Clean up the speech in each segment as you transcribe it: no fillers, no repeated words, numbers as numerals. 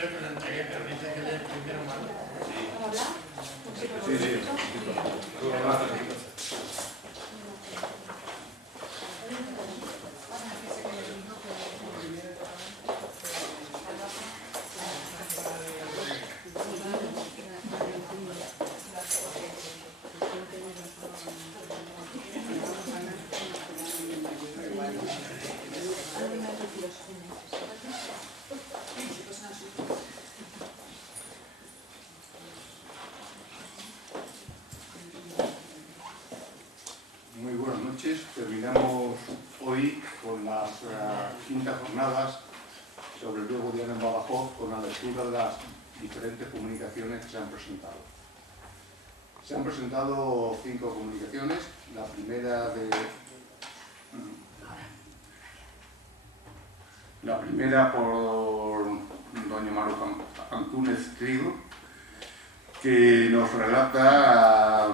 primero que la entregué, pero dice que leer primero mal. Sí, sí. Muy buenas noches. Terminamos hoy con las quintas jornadas sobre el río Guadiana en Badajoz con la lectura de las diferentes comunicaciones que se han presentado. Se han presentado 5 comunicaciones. La primera por doña Maru Antúnez Trigo, que nos relata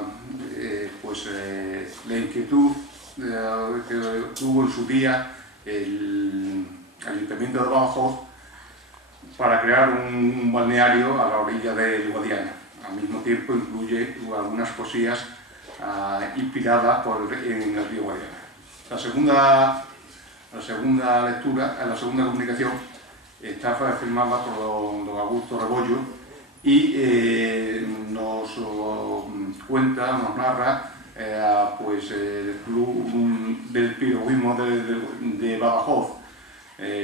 la inquietud que tuvo en su día el Ayuntamiento de Badajoz para crear un balneario a la orilla del Guadiana. Al mismo tiempo incluye algunas poesías inspiradas en el río Guadiana. La segunda comunicación está firmada por don Augusto Rebollo y nos cuenta, nos narra el club del piragüismo de Badajoz,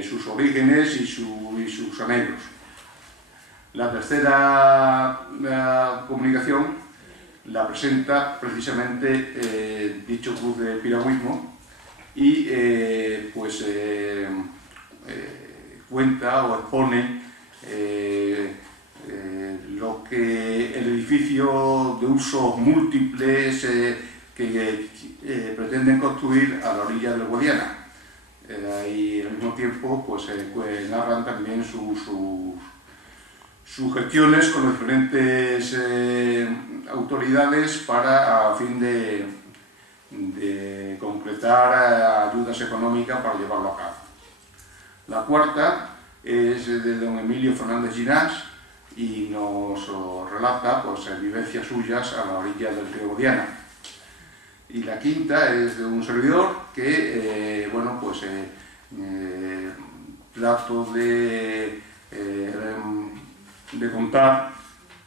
sus orígenes y sus anhelos. La tercera comunicación la presenta precisamente dicho club de piragüismo y cuenta o expone lo que el edificio de usos múltiples que pretenden construir a la orilla del Guadiana. Y al mismo tiempo narran también sus gestiones con las diferentes autoridades a fin de concretar ayudas económicas para llevarlo a cabo. La cuarta es de don Emilio Fernández Ginás y nos relata vivencias suyas a la orilla del río Guadiana. Y la quinta es de un servidor que, trato de contar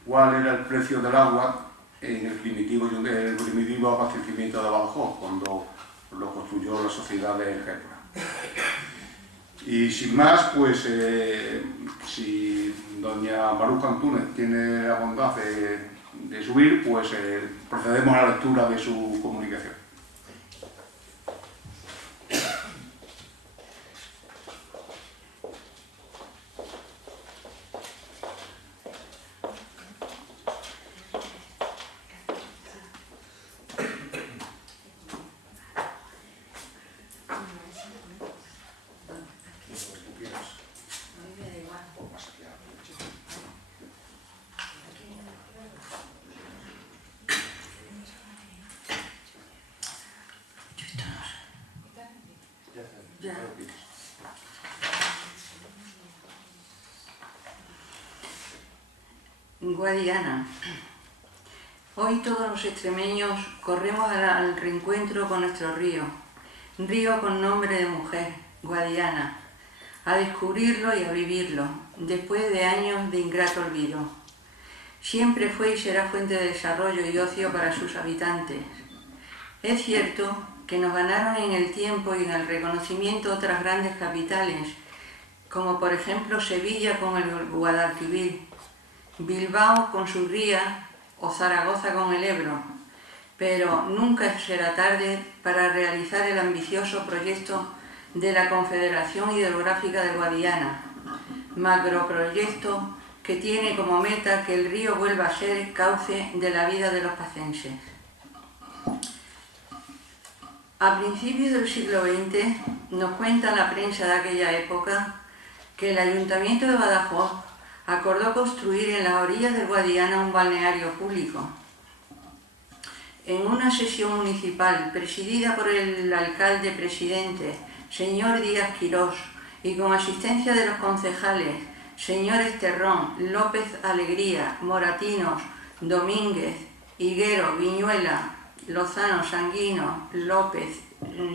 cuál era el precio del agua en el primitivo abastecimiento de Badajoz, cuando lo construyó la sociedad de Gépora. Y sin más, si doña Maru Antúnez tiene la bondad de subir, procedemos a la lectura de su comunicación. Guadiana. Hoy todos los extremeños corremos al reencuentro con nuestro río con nombre de mujer, Guadiana, a descubrirlo y a vivirlo, después de años de ingrato olvido. Siempre fue y será fuente de desarrollo y ocio para sus habitantes. Es cierto que nos ganaron en el tiempo y en el reconocimiento otras grandes capitales, como por ejemplo Sevilla con el Guadalquivir, Bilbao con su ría o Zaragoza con el Ebro, pero nunca será tarde para realizar el ambicioso proyecto de la Confederación Hidrográfica del Guadiana, macroproyecto que tiene como meta que el río vuelva a ser cauce de la vida de los pacenses. A principios del siglo XX nos cuenta la prensa de aquella época que el Ayuntamiento de Badajoz acordó construir en las orillas del Guadiana un balneario público. En una sesión municipal presidida por el alcalde presidente, señor Díaz Quirós, y con asistencia de los concejales Señores Terrón, López Alegría, Moratinos, Domínguez, Higuero, Viñuela, Lozano, Sanguino, López,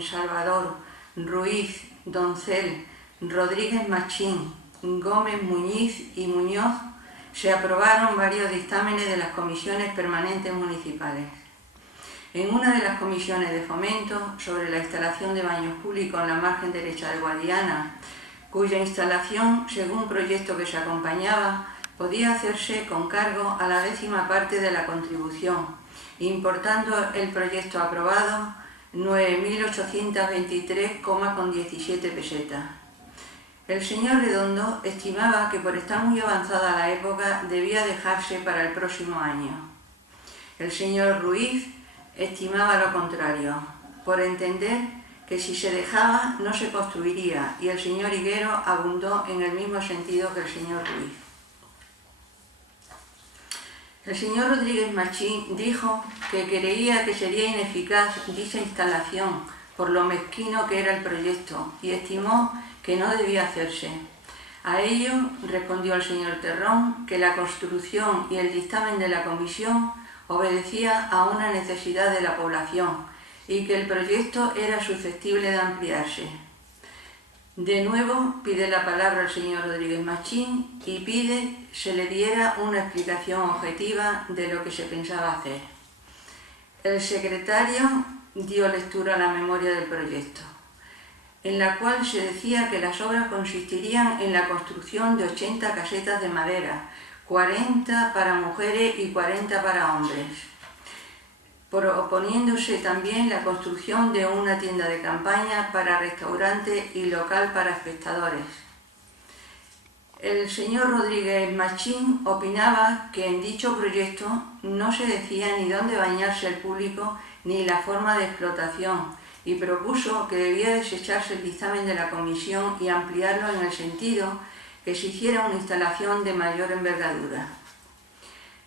Salvador, Ruiz, Doncel, Rodríguez Machín, Gómez Muñiz y Muñoz, se aprobaron varios dictámenes de las comisiones permanentes municipales. En una de las comisiones de fomento sobre la instalación de baños públicos en la margen derecha del Guadiana, cuya instalación, según proyecto que se acompañaba, podía hacerse con cargo a la 10ª parte de la contribución, importando el proyecto aprobado 9.823,17 pesetas. El señor Redondo estimaba que por estar muy avanzada la época debía dejarse para el próximo año. El señor Ruiz estimaba lo contrario, por entender que si se dejaba no se construiría, y el señor Higuero abundó en el mismo sentido que el señor Ruiz. El señor Rodríguez Machín dijo que creía que sería ineficaz dicha instalación por lo mezquino que era el proyecto y estimó que no debía hacerse. A ello respondió el señor Terrón que la construcción y el dictamen de la comisión obedecía a una necesidad de la población y que el proyecto era susceptible de ampliarse. De nuevo pide la palabra el señor Rodríguez Machín y pide se le diera una explicación objetiva de lo que se pensaba hacer. El secretario dio lectura a la memoria del proyecto, en la cual se decía que las obras consistirían en la construcción de 80 casetas de madera, 40 para mujeres y 40 para hombres, proponiéndose también la construcción de una tienda de campaña para restaurantes y local para espectadores. El señor Rodríguez Machín opinaba que en dicho proyecto no se decía ni dónde bañarse el público ni la forma de explotación y propuso que debía desecharse el dictamen de la comisión y ampliarlo en el sentido que se hiciera una instalación de mayor envergadura.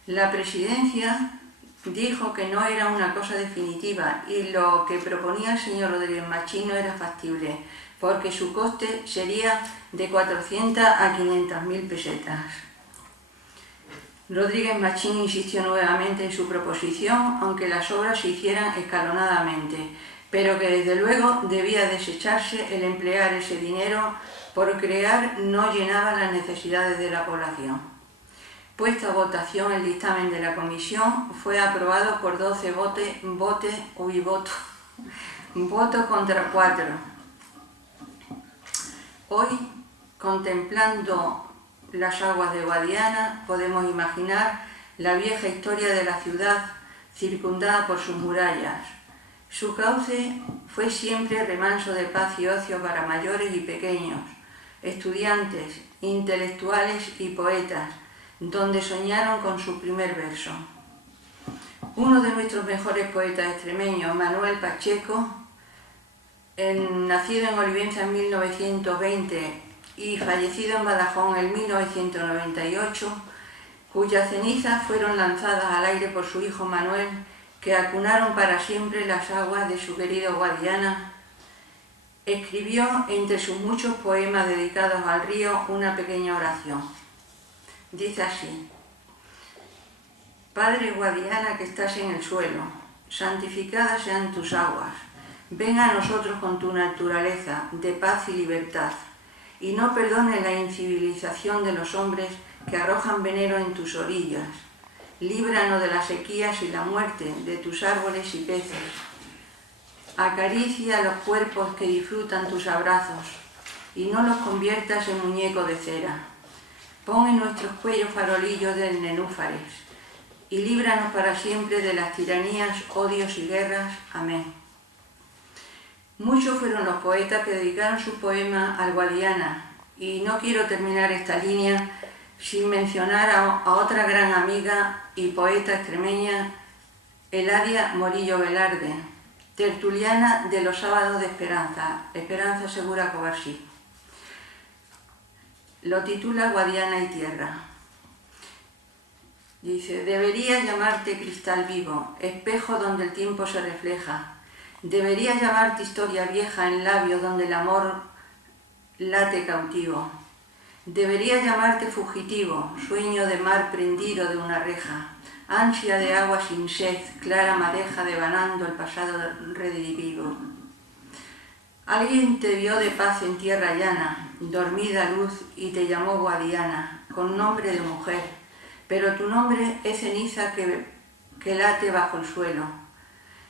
La presidencia dijo que no era una cosa definitiva y lo que proponía el señor Rodríguez Machín no era factible, porque su coste sería de 400 a 500.000 pesetas. Rodríguez Machín insistió nuevamente en su proposición, aunque las obras se hicieran escalonadamente, pero que desde luego debía desecharse el emplear ese dinero por crear no llenaba las necesidades de la población. Puesto a votación el dictamen de la comisión, fue aprobado por 12 votos contra 4. Hoy, contemplando las aguas de Guadiana, podemos imaginar la vieja historia de la ciudad circundada por sus murallas. Su cauce fue siempre remanso de paz y ocio para mayores y pequeños, estudiantes, intelectuales y poetas, donde soñaron con su primer verso. Uno de nuestros mejores poetas extremeños, Manuel Pacheco, nacido en Olivenza en 1920 y fallecido en Badajoz en 1998, cuyas cenizas fueron lanzadas al aire por su hijo Manuel, que acunaron para siempre las aguas de su querido Guadiana, escribió entre sus muchos poemas dedicados al río una pequeña oración. Dice así: Padre Guadiana que estás en el suelo, santificadas sean tus aguas, ven a nosotros con tu naturaleza de paz y libertad, y no perdones la incivilización de los hombres que arrojan veneno en tus orillas. Líbranos de las sequías y la muerte de tus árboles y peces. Acaricia los cuerpos que disfrutan tus abrazos, y no los conviertas en muñecos de cera. Pon en nuestros cuellos farolillos de nenúfares, y líbranos para siempre de las tiranías, odios y guerras. Amén. Muchos fueron los poetas que dedicaron sus poemas al Guadiana, y no quiero terminar esta línea sin mencionar a otra gran amiga y poeta extremeña, Eladia Morillo Velarde, tertuliana de los sábados de Esperanza Segura Covarsí. Lo titula Guadiana y Tierra. Dice: debería llamarte cristal vivo, espejo donde el tiempo se refleja. Debería llamarte historia vieja en labios donde el amor late cautivo. Debería llamarte fugitivo, sueño de mar prendido de una reja, ansia de agua sin sed, clara mareja devanando el pasado redimido. Alguien te vio de paz en tierra llana, dormida luz, y te llamó Guadiana, con nombre de mujer, pero tu nombre es ceniza que late bajo el suelo.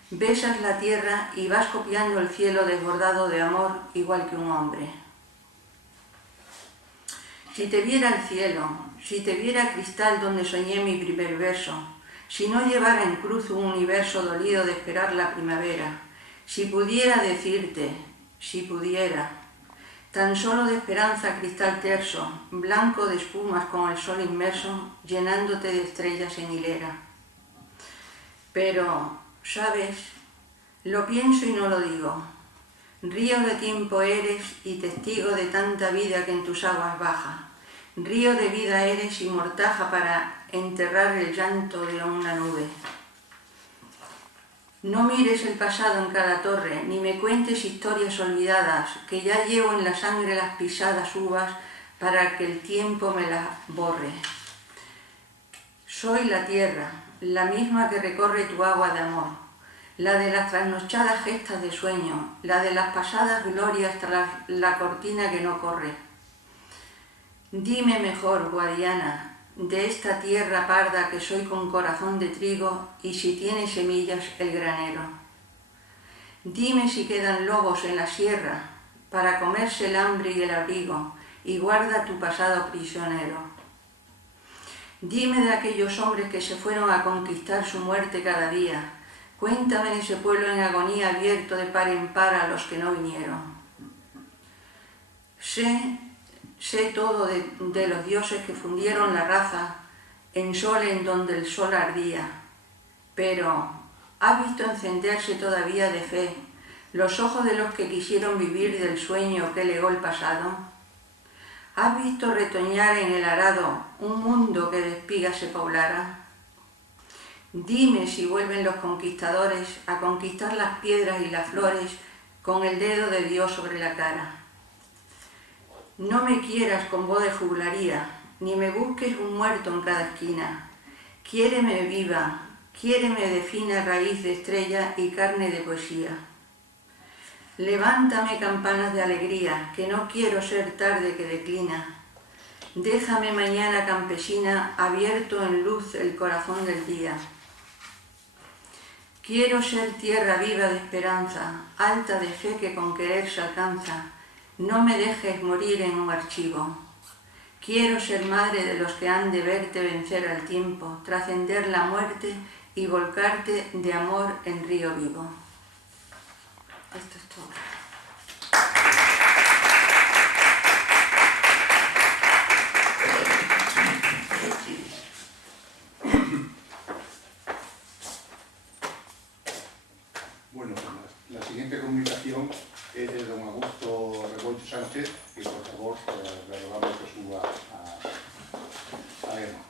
Besas la tierra y vas copiando el cielo desbordado de amor, igual que un hombre. Si te viera el cielo, si te viera cristal donde soñé mi primer verso, si no llevara en cruz un universo dolido de esperar la primavera, si pudiera decirte, si pudiera, tan solo de esperanza cristal terso, blanco de espumas con el sol inmerso, llenándote de estrellas en hilera. Pero, ¿sabes? Lo pienso y no lo digo. Río de tiempo eres y testigo de tanta vida que en tus aguas baja. Río de vida eres y mortaja para enterrar el llanto de una nube. No mires el pasado en cada torre, ni me cuentes historias olvidadas, que ya llevo en la sangre las pisadas uvas para que el tiempo me las borre. Soy la tierra, la misma que recorre tu agua de amor, la de las trasnochadas gestas de sueño, la de las pasadas glorias tras la cortina que no corre. Dime mejor, Guadiana, de esta tierra parda que soy con corazón de trigo y si tiene semillas el granero. Dime si quedan lobos en la sierra para comerse el hambre y el abrigo y guarda tu pasado prisionero. Dime de aquellos hombres que se fueron a conquistar su muerte cada día. Cuéntame de ese pueblo en agonía abierto de par en par a los que no vinieron. Sé todo de los dioses que fundieron la raza en sol en donde el sol ardía. Pero, ¿has visto encenderse todavía de fe los ojos de los que quisieron vivir del sueño que legó el pasado? ¿Has visto retoñar en el arado un mundo que de espigas se poblara? Dime si vuelven los conquistadores a conquistar las piedras y las flores con el dedo de Dios sobre la cara. No me quieras con voz de juglaría, ni me busques un muerto en cada esquina. Quiéreme viva, quiéreme de fina raíz de estrella y carne de poesía. Levántame campanas de alegría, que no quiero ser tarde que declina. Déjame mañana campesina, abierto en luz el corazón del día. Quiero ser tierra viva de esperanza, alta de fe que con querer se alcanza. No me dejes morir en un archivo. Quiero ser madre de los que han de verte vencer al tiempo, trascender la muerte y volcarte de amor en río vivo. Esto es todo. Bueno, la siguiente comunicación es de don Augusto Rebollo Sánchez y por favor le rogamos que suba a leerlo.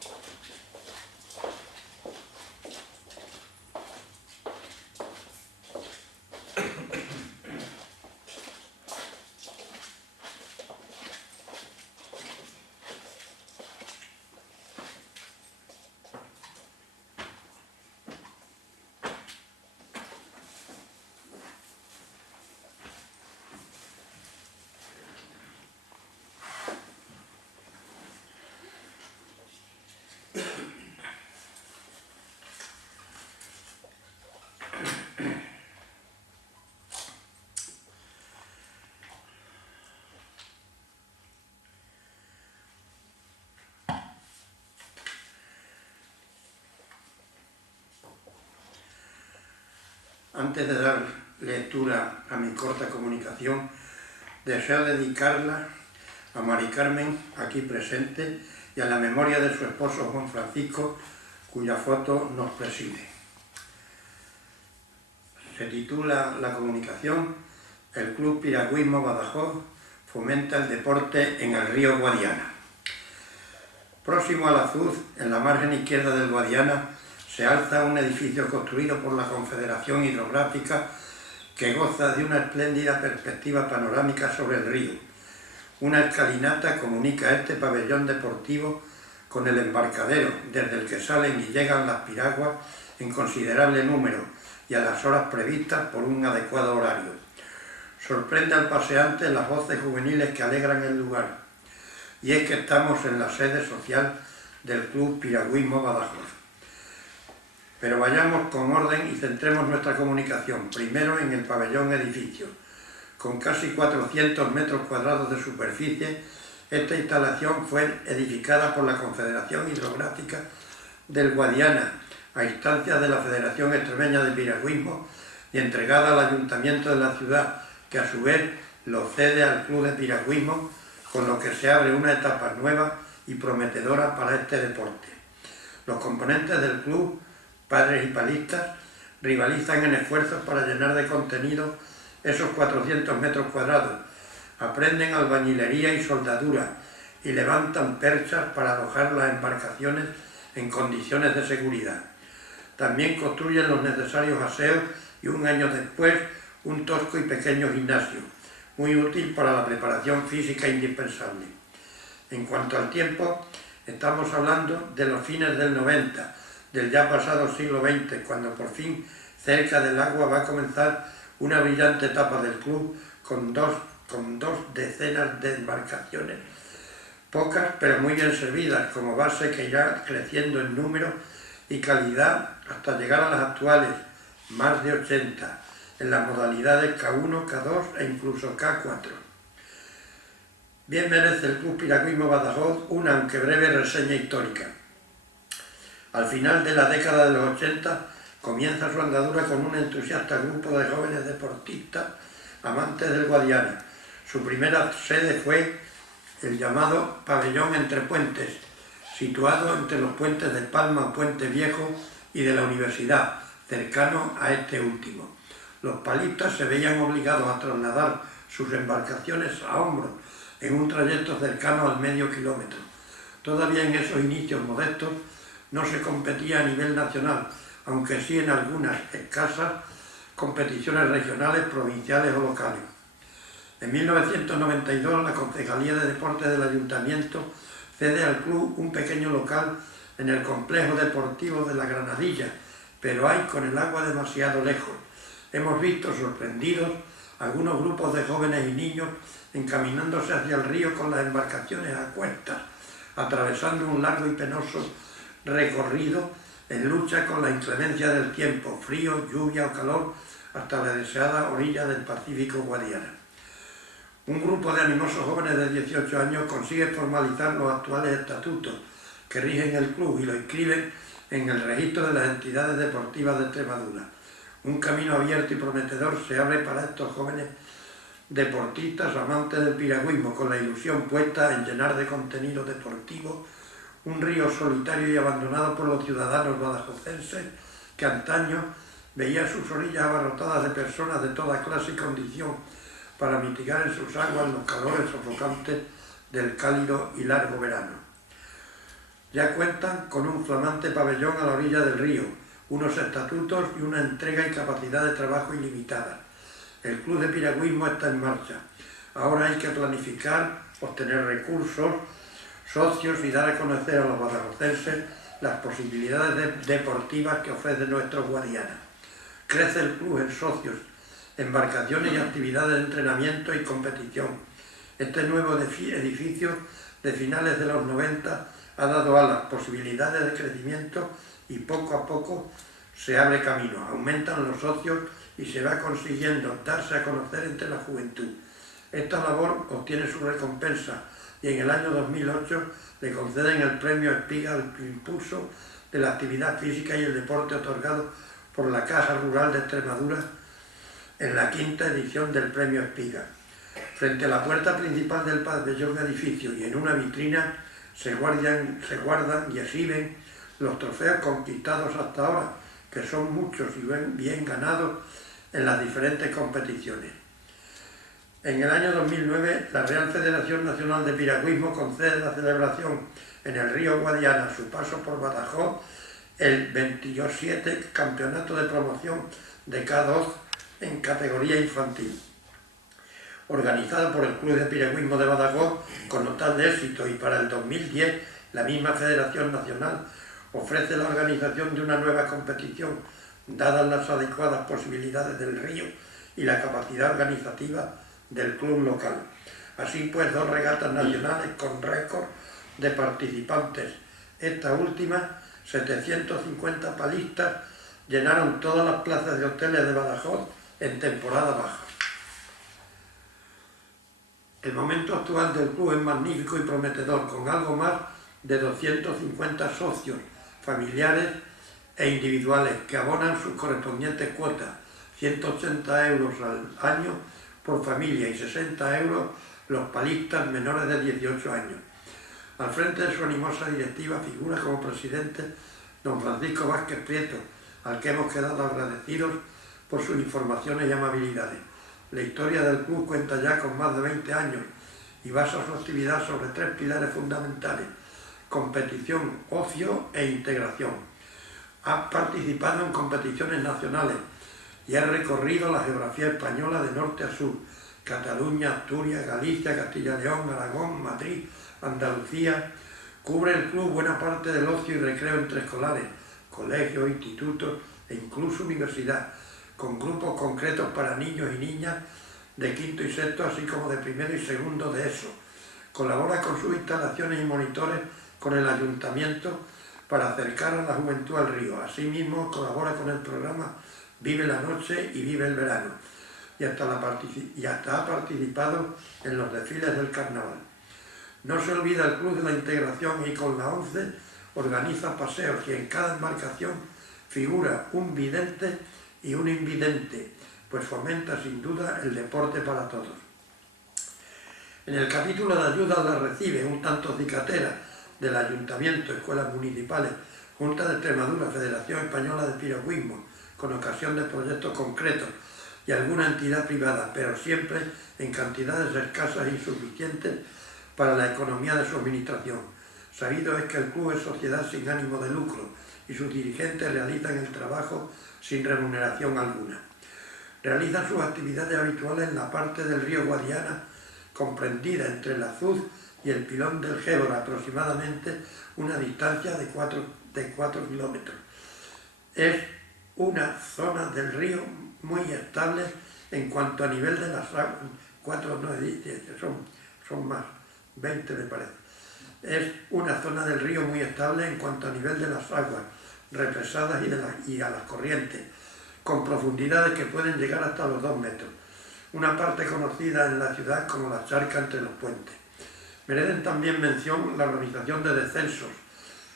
Antes de dar lectura a mi corta comunicación, deseo dedicarla a Mari Carmen, aquí presente, y a la memoria de su esposo Juan Francisco, cuya foto nos preside. Se titula la comunicación El Club Piragüismo Badajoz fomenta el deporte en el río Guadiana. Próximo al Azuz, en la margen izquierda del Guadiana, se alza un edificio construido por la Confederación Hidrográfica que goza de una espléndida perspectiva panorámica sobre el río, Una escalinata comunica este pabellón deportivo con el embarcadero, desde el que salen y llegan las piraguas en considerable número y a las horas previstas por un adecuado horario. Sorprende al paseante las voces juveniles que alegran el lugar. Y es que estamos en la sede social del Club Piragüismo Badajoz. Pero vayamos con orden y centremos nuestra comunicación primero en el pabellón edificio. Con casi 400 metros cuadrados de superficie, esta instalación fue edificada por la Confederación Hidrográfica del Guadiana, a instancias de la Federación Extremeña de Piragüismo, y entregada al Ayuntamiento de la ciudad, que a su vez lo cede al Club de Piragüismo, con lo que se abre una etapa nueva y prometedora para este deporte. Los componentes del club, padres y palistas, rivalizan en esfuerzos para llenar de contenido esos 400 metros cuadrados, aprenden albañilería y soldadura y levantan perchas para alojar las embarcaciones en condiciones de seguridad. También construyen los necesarios aseos y un año después un tosco y pequeño gimnasio, muy útil para la preparación física indispensable. En cuanto al tiempo, estamos hablando de los fines del 90, del ya pasado siglo XX, cuando por fin cerca del agua va a comenzar una brillante etapa del club con dos decenas de embarcaciones, pocas pero muy bien servidas, como base que irá creciendo en número y calidad hasta llegar a las actuales, más de 80, en las modalidades K1, K2 e incluso K4. Bien merece el Club Piragüismo Badajoz una, aunque breve, reseña histórica. Al final de la década de los 80 comienza su andadura con un entusiasta grupo de jóvenes deportistas amantes del Guadiana. Su primera sede fue el llamado Pabellón Entre Puentes, situado entre los puentes de Palma, Puente Viejo y de la Universidad, cercano a este último. Los palistas se veían obligados a trasladar sus embarcaciones a hombros en un trayecto cercano al medio kilómetro. Todavía en esos inicios modestos no se competía a nivel nacional, aunque sí en algunas escasas competiciones regionales, provinciales o locales. En 1992 la Concejalía de Deportes del Ayuntamiento cede al club un pequeño local en el complejo deportivo de la Granadilla, pero hay con el agua demasiado lejos. Hemos visto sorprendidos algunos grupos de jóvenes y niños encaminándose hacia el río con las embarcaciones a cuestas, atravesando un largo y penoso recorrido en lucha con la inclemencia del tiempo, frío, lluvia o calor, hasta la deseada orilla del Pacífico Guadiana. Un grupo de animosos jóvenes de 18 años consigue formalizar los actuales estatutos que rigen el club y lo inscriben en el registro de las entidades deportivas de Extremadura. Un camino abierto y prometedor se abre para estos jóvenes deportistas amantes del piragüismo, con la ilusión puesta en llenar de contenido deportivo un río solitario y abandonado por los ciudadanos badajozenses que antaño veía sus orillas abarrotadas de personas de toda clase y condición para mitigar en sus aguas los calores sofocantes del cálido y largo verano. Ya cuentan con un flamante pabellón a la orilla del río, unos estatutos y una entrega y capacidad de trabajo ilimitada. El club de piragüismo está en marcha. Ahora hay que planificar, obtener recursos, socios y dar a conocer a los badajozenses las posibilidades deportivas que ofrece nuestro Guadiana. Crece el club en socios, embarcaciones y actividades de entrenamiento y competición. Este nuevo edificio de finales de los 90 ha dado alas, posibilidades de crecimiento y poco a poco se abre camino. Aumentan los socios y se va consiguiendo darse a conocer entre la juventud. Esta labor obtiene su recompensa y en el año 2008 le conceden el premio Espiga al impulso de la actividad física y el deporte otorgado por la Caja Rural de Extremadura en la 5ª edición del premio Espiga. Frente a la puerta principal del pabellón edificio y en una vitrina se guardan y exhiben los trofeos conquistados hasta ahora, que son muchos y bien ganados en las diferentes competiciones. En el año 2009, la Real Federación Nacional de Piragüismo concede la celebración en el río Guadiana, a su paso por Badajoz, el 27 Campeonato de Promoción de K2 en categoría infantil. organizado por el Club de Piragüismo de Badajoz con notable éxito, y para el 2010 la misma Federación Nacional ofrece la organización de una nueva competición, dadas las adecuadas posibilidades del río y la capacidad organizativa del club local. Así pues, 2 regatas nacionales con récord de participantes. Esta última, 750 palistas, llenaron todas las plazas de hoteles de Badajoz en temporada baja. El momento actual del club es magnífico y prometedor, con algo más de 250 socios, familiares e individuales, que abonan sus correspondientes cuotas, 180 euros al año por familia y 60 euros los palistas menores de 18 años. Al frente de su animosa directiva figura como presidente don Francisco Vázquez Prieto, al que hemos quedado agradecidos por sus informaciones y amabilidades. La historia del club cuenta ya con más de 20 años y basa su actividad sobre 3 pilares fundamentales: competición, ocio e integración. Ha participado en competiciones nacionales y ha recorrido la geografía española de norte a sur: Cataluña, Asturias, Galicia, Castilla y León, Aragón, Madrid, Andalucía. Cubre el club buena parte del ocio y recreo entre escolares, colegios, institutos e incluso universidad, con grupos concretos para niños y niñas de quinto y sexto, así como de primero y segundo de ESO. Colabora con sus instalaciones y monitores con el ayuntamiento para acercar a la juventud al río. Asimismo, colabora con el programa Vive la Noche y Vive el Verano, y hasta ha participado en los desfiles del carnaval. No se olvida el Club de la Integración, y con la ONCE organiza paseos, y en cada embarcación figura un vidente y un invidente, pues fomenta sin duda el deporte para todos. En el capítulo de ayuda la recibe un tanto cicatera del Ayuntamiento, escuelas municipales, Junta de Extremadura, Federación Española de Piragüismo, con ocasión de proyectos concretos, y alguna entidad privada, pero siempre en cantidades escasas e insuficientes para la economía de su administración. Sabido es que el club es sociedad sin ánimo de lucro y sus dirigentes realizan el trabajo sin remuneración alguna. Realizan sus actividades habituales en la parte del río Guadiana, comprendida entre la Azuz y el Pilón del Gébora, aproximadamente una distancia de 4 kilómetros. Es una zona del río muy estable en cuanto a nivel de las aguas, 4 no son más, 20 me parece. Es una zona del río muy estable en cuanto a nivel de las aguas represadas y a las corrientes, con profundidades que pueden llegar hasta los 2 metros. Una parte conocida en la ciudad como la charca entre los puentes. Merecen también mención la organización de descensos,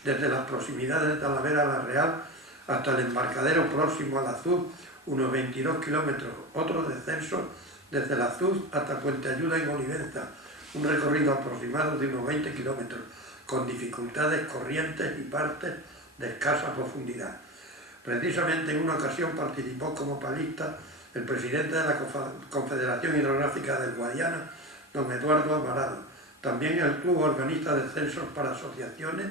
desde las proximidades de Talavera a La Real hasta el embarcadero próximo a la Azuz, unos 22 kilómetros. Otro descenso desde la Azuz hasta Puente Ayuda en Olivenza, un recorrido aproximado de unos 20 kilómetros, con dificultades, corrientes y partes de escasa profundidad. Precisamente en una ocasión participó como palista el presidente de la Confederación Hidrográfica del Guadiana, don Eduardo Alvarado. También el club organiza descensos para asociaciones,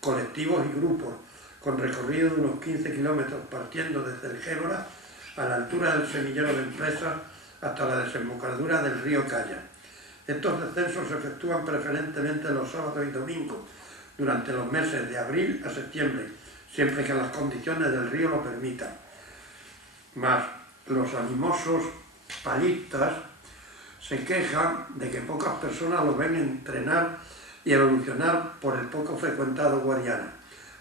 colectivos y grupos, con recorrido de unos 15 kilómetros, partiendo desde el Gébora a la altura del semillero de empresas hasta la desembocadura del río Caya. Estos descensos se efectúan preferentemente los sábados y domingos, durante los meses de abril a septiembre, siempre que las condiciones del río lo permitan. Mas los animosos palistas se quejan de que pocas personas los ven entrenar y evolucionar por el poco frecuentado Guadiana.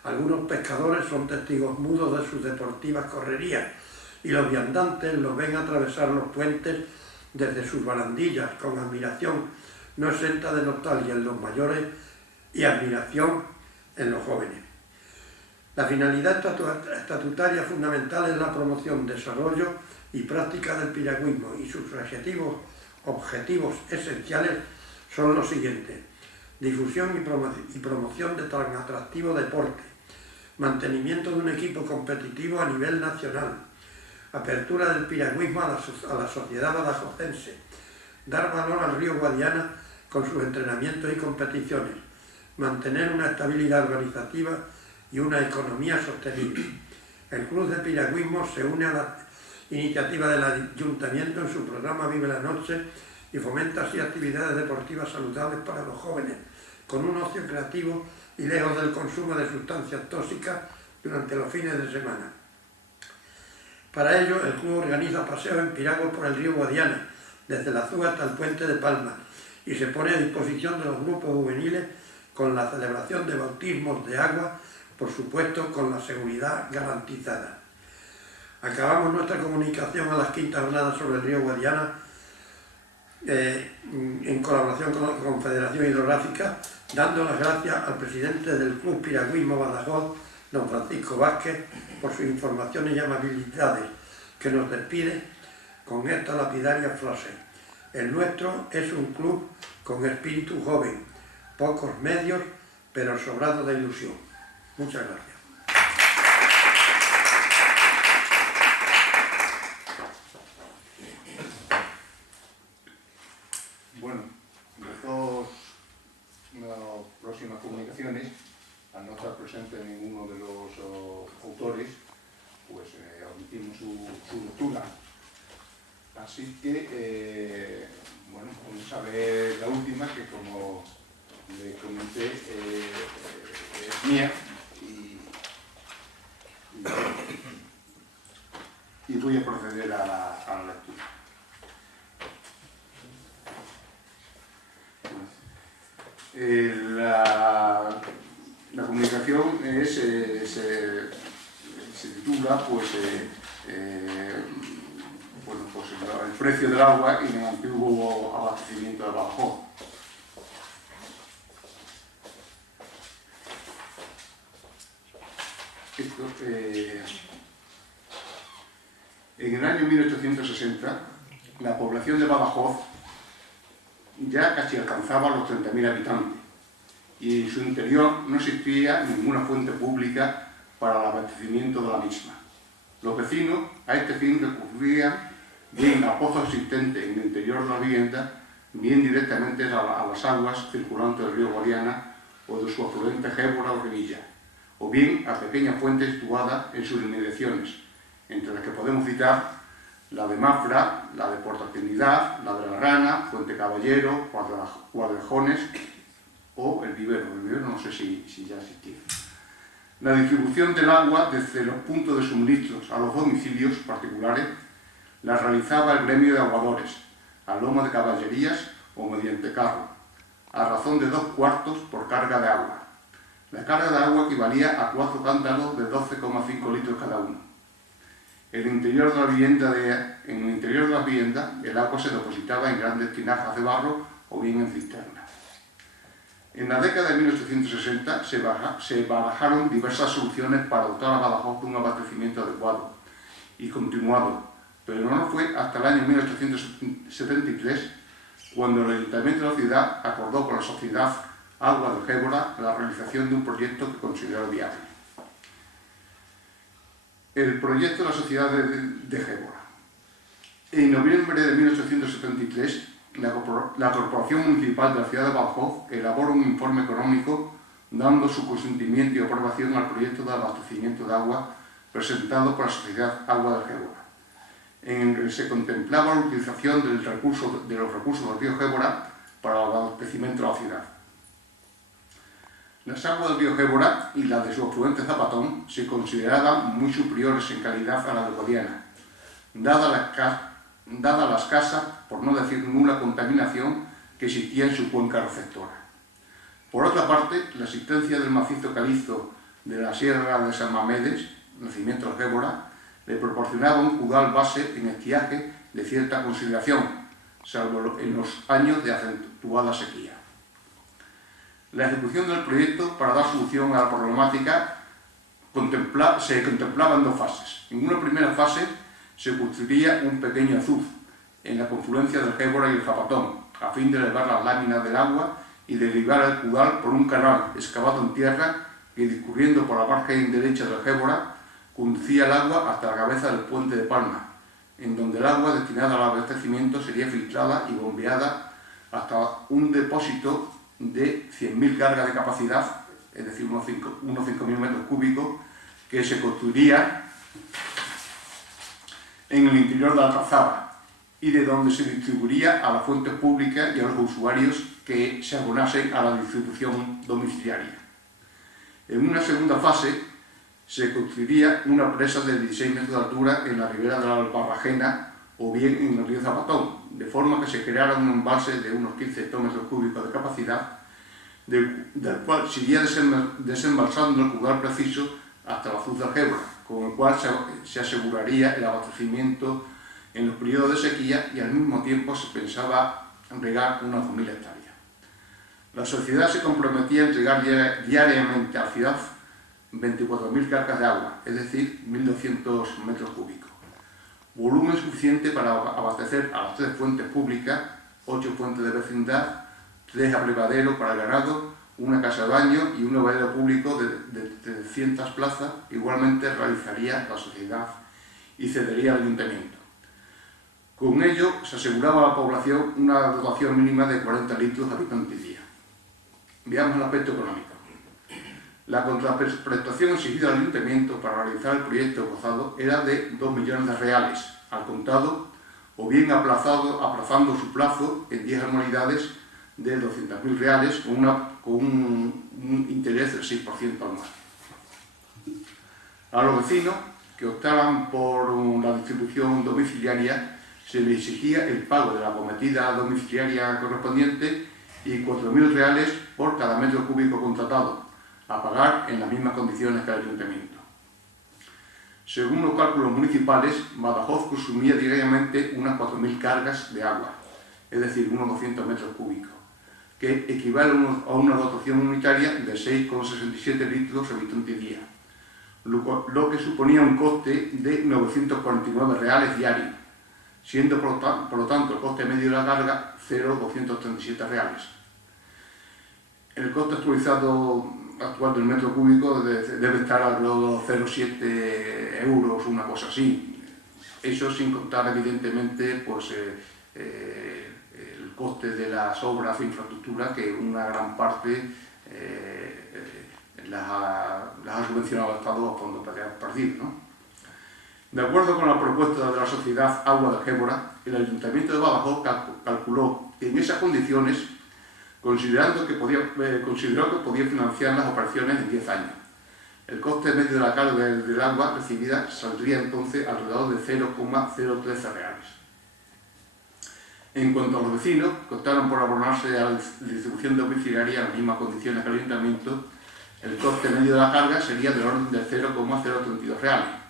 Algunos pescadores son testigos mudos de sus deportivas correrías, y los viandantes los ven atravesar los puentes desde sus barandillas con admiración no exenta de nostalgia en los mayores y admiración en los jóvenes. La finalidad estatutaria fundamental es la promoción, desarrollo y práctica del piragüismo, y sus objetivos esenciales son los siguientes: difusión y promoción de tan atractivo deporte, mantenimiento de un equipo competitivo a nivel nacional, apertura del piragüismo a la sociedad badajozense, dar valor al río Guadiana con sus entrenamientos y competiciones, mantener una estabilidad organizativa y una economía sostenible. El Club de Piragüismo se une a la iniciativa del Ayuntamiento en su programa Vive la Noche y fomenta así actividades deportivas saludables para los jóvenes, con un ocio creativo y lejos del consumo de sustancias tóxicas durante los fines de semana. Para ello, el club organiza paseos en piragües por el río Guadiana, desde la Azúa hasta el puente de Palma, y se pone a disposición de los grupos juveniles con la celebración de bautismos de agua, por supuesto con la seguridad garantizada. Acabamos nuestra comunicación a las quintas jornadas sobre el río Guadiana en colaboración con la Confederación Hidrográfica, dando las gracias al presidente del Club Piragüismo Badajoz, don Francisco Vázquez, por sus informaciones y amabilidades, que nos despide con esta lapidaria frase: el nuestro es un club con espíritu joven, pocos medios, pero sobrado de ilusión. Muchas gracias. Bueno, las próximas comunicaciones, al no estar presente ninguno de los autores, pues omitimos su lectura. Así que, bueno, vamos a ver la última, que como le comenté, es mía, y voy a proceder a la lectura. La comunicación se titula pues, bueno, pues el precio del agua y el antiguo abastecimiento de Badajoz. En el año 1860 la población de Badajoz ya casi alcanzaba los 30.000 habitantes y en su interior no existía ninguna fuente pública para el abastecimiento de la misma. Los vecinos a este fin recurrían bien a pozos existentes en el interior de la vivienda, bien directamente a las aguas circulantes del río Guadiana o de su afluente Gébora o Revilla, o bien a pequeñas fuentes situadas en sus inmediaciones, entre las que podemos citar la de Mafra, la de Puerto Trinidad, la de la Rana, Fuente Caballero, Guadaljones o el Vivero. El Vivero no sé si ya existía. La distribución del agua desde los puntos de suministros a los domicilios particulares la realizaba el gremio de aguadores, a lomo de caballerías o mediante carro, a razón de 2 cuartos por carga de agua. La carga de agua equivalía a 4 cántaros de 12,5 litros cada uno. En el interior de la vivienda, el agua se depositaba en grandes tinajas de barro o bien en cisternas. En la década de 1860 se barajaron diversas soluciones para dotar a Badajoz de un abastecimiento adecuado y continuado, pero no fue hasta el año 1873 cuando el Ayuntamiento de la ciudad acordó con la Sociedad Agua de Gébora la realización de un proyecto que consideró viable. El proyecto de la Sociedad de Gébora. En noviembre de 1873, la Corporación Municipal de la Ciudad de Badajoz elaboró un informe económico dando su consentimiento y aprobación al proyecto de abastecimiento de agua presentado por la Sociedad Agua de Gébora, en el que se contemplaba la utilización de los recursos del río Gébora para el abastecimiento de la ciudad. Las aguas del río Gébora y las de su afluente Zapatón se consideraban muy superiores en calidad a la de Guadiana, dada la escasa, por no decir nula, contaminación que existía en su cuenca receptora. Por otra parte, la existencia del macizo calizo de la Sierra de San Mamés, nacimiento del Gébora, le proporcionaba un caudal base en estiaje de cierta consideración, salvo en los años de acentuada sequía. La ejecución del proyecto para dar solución a la problemática se contemplaba en 2 fases. En una primera fase se construiría un pequeño azuz en la confluencia del Gébora y el Zapatón, a fin de elevar las láminas del agua y derivar el caudal por un canal excavado en tierra que, discurriendo por la margen derecha del Gébora, conducía el agua hasta la cabeza del puente de Palma, en donde el agua destinada al abastecimiento sería filtrada y bombeada hasta un depósito de 100.000 cargas de capacidad, es decir, unos 5.000 metros cúbicos, que se construiría en el interior de la trazada y de donde se distribuiría a las fuentes públicas y a los usuarios que se abonasen a la distribución domiciliaria. En una segunda fase se construiría una presa de 16 metros de altura en la ribera de la Albarrajena o bien en el río Zapatón, de forma que se creara un embalse de unos 15 hectómetros cúbicos de capacidad, del cual se iría desembalsando en el lugar preciso hasta la Azuz de Algebra, con el cual se aseguraría el abastecimiento en los periodos de sequía y al mismo tiempo se pensaba regar unas 2.000 hectáreas. La sociedad se comprometía a entregar diariamente a la ciudad 24.000 cargas de agua, es decir, 1.200 metros cúbicos. Volumen suficiente para abastecer a las 3 fuentes públicas, 8 fuentes de vecindad, 3 abrevaderos para el ganado, una casa de baño y un abrevedero público de 300 plazas. Igualmente realizaría la sociedad y cedería al ayuntamiento. Con ello se aseguraba a la población una dotación mínima de 40 litros habitante día. Veamos el aspecto económico. La contraprestación exigida al ayuntamiento para realizar el proyecto gozado era de 2 millones de reales al contado, o bien aplazando su plazo en 10 anualidades de 200.000 reales con un interés del 6% anual. A los vecinos que optaban por la distribución domiciliaria se les exigía el pago de la cometida domiciliaria correspondiente y 4.000 reales por cada metro cúbico contratado, a pagar en las mismas condiciones que el ayuntamiento. Según los cálculos municipales, Badajoz consumía diariamente unas 4.000 cargas de agua, es decir, unos 200 metros cúbicos, que equivale a una dotación unitaria de 6,67 litros habitante día, lo que suponía un coste de 949 reales diarios, siendo por lo tanto el coste medio de la carga 0,237 reales. El coste actual del metro cúbico debe estar alrededor de 0,7 euros, una cosa así. Eso sin contar evidentemente pues, el coste de las obras de infraestructura, que una gran parte las ha subvencionado el Estado a fondo perdido, ¿no? De acuerdo con la propuesta de la Sociedad Agua de Algebra, el Ayuntamiento de Badajoz calculó que en esas condiciones consideró que podía financiar las operaciones en 10 años. El coste medio de la carga del agua recibida saldría entonces alrededor de 0,013 reales. En cuanto a los vecinos, que optaron por abonarse a la distribución domiciliaria en las mismas condiciones que el ayuntamiento, el coste medio de la carga sería del orden de 0,032 reales.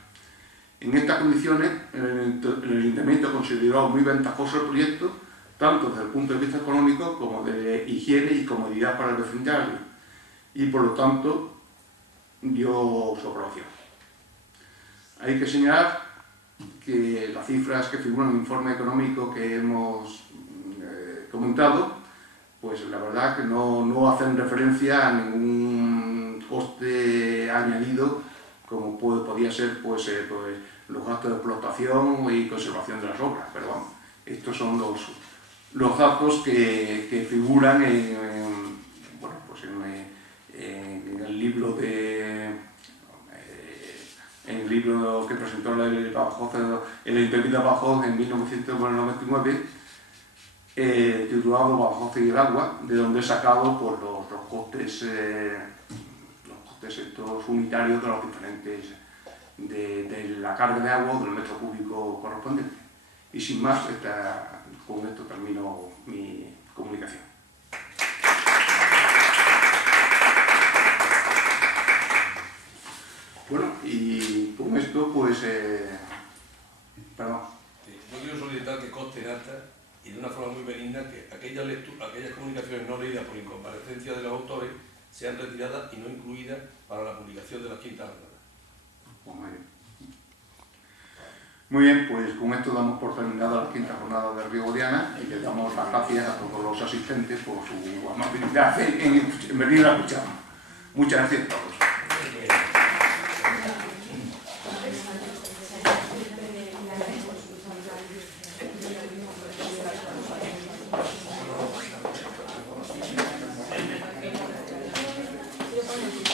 En estas condiciones, el ayuntamiento consideró muy ventajoso el proyecto, tanto desde el punto de vista económico como de higiene y comodidad para el vecindario, y por lo tanto dio su aprobación. Hay que señalar que las cifras que figuran en el informe económico que hemos comentado, pues la verdad que no hacen referencia a ningún coste añadido como podía ser pues, los gastos de explotación y conservación de las obras, pero vamos, estos son los datos que figuran en el libro que presentó el Ayuntamiento de Badajoz en 1999, titulado Badajoz y el agua, de donde he sacado por los costes estos unitarios de los diferentes de la carga de agua o del metro cúbico correspondiente. Y sin más, con esto termino mi comunicación. Bueno, y con esto, pues... perdón. Yo quiero solicitar que conste en acta y de una forma muy benigna que aquellas comunicaciones no leídas por incomparecencia de los autores sean retiradas y no incluidas para la publicación de la quinta jornada. Pues muy bien, pues con esto damos por terminada la quinta jornada de Río Guadiana y le damos las gracias a todos los asistentes por su amabilidad en venir a escucharnos. Muchas gracias a todos. Gracias.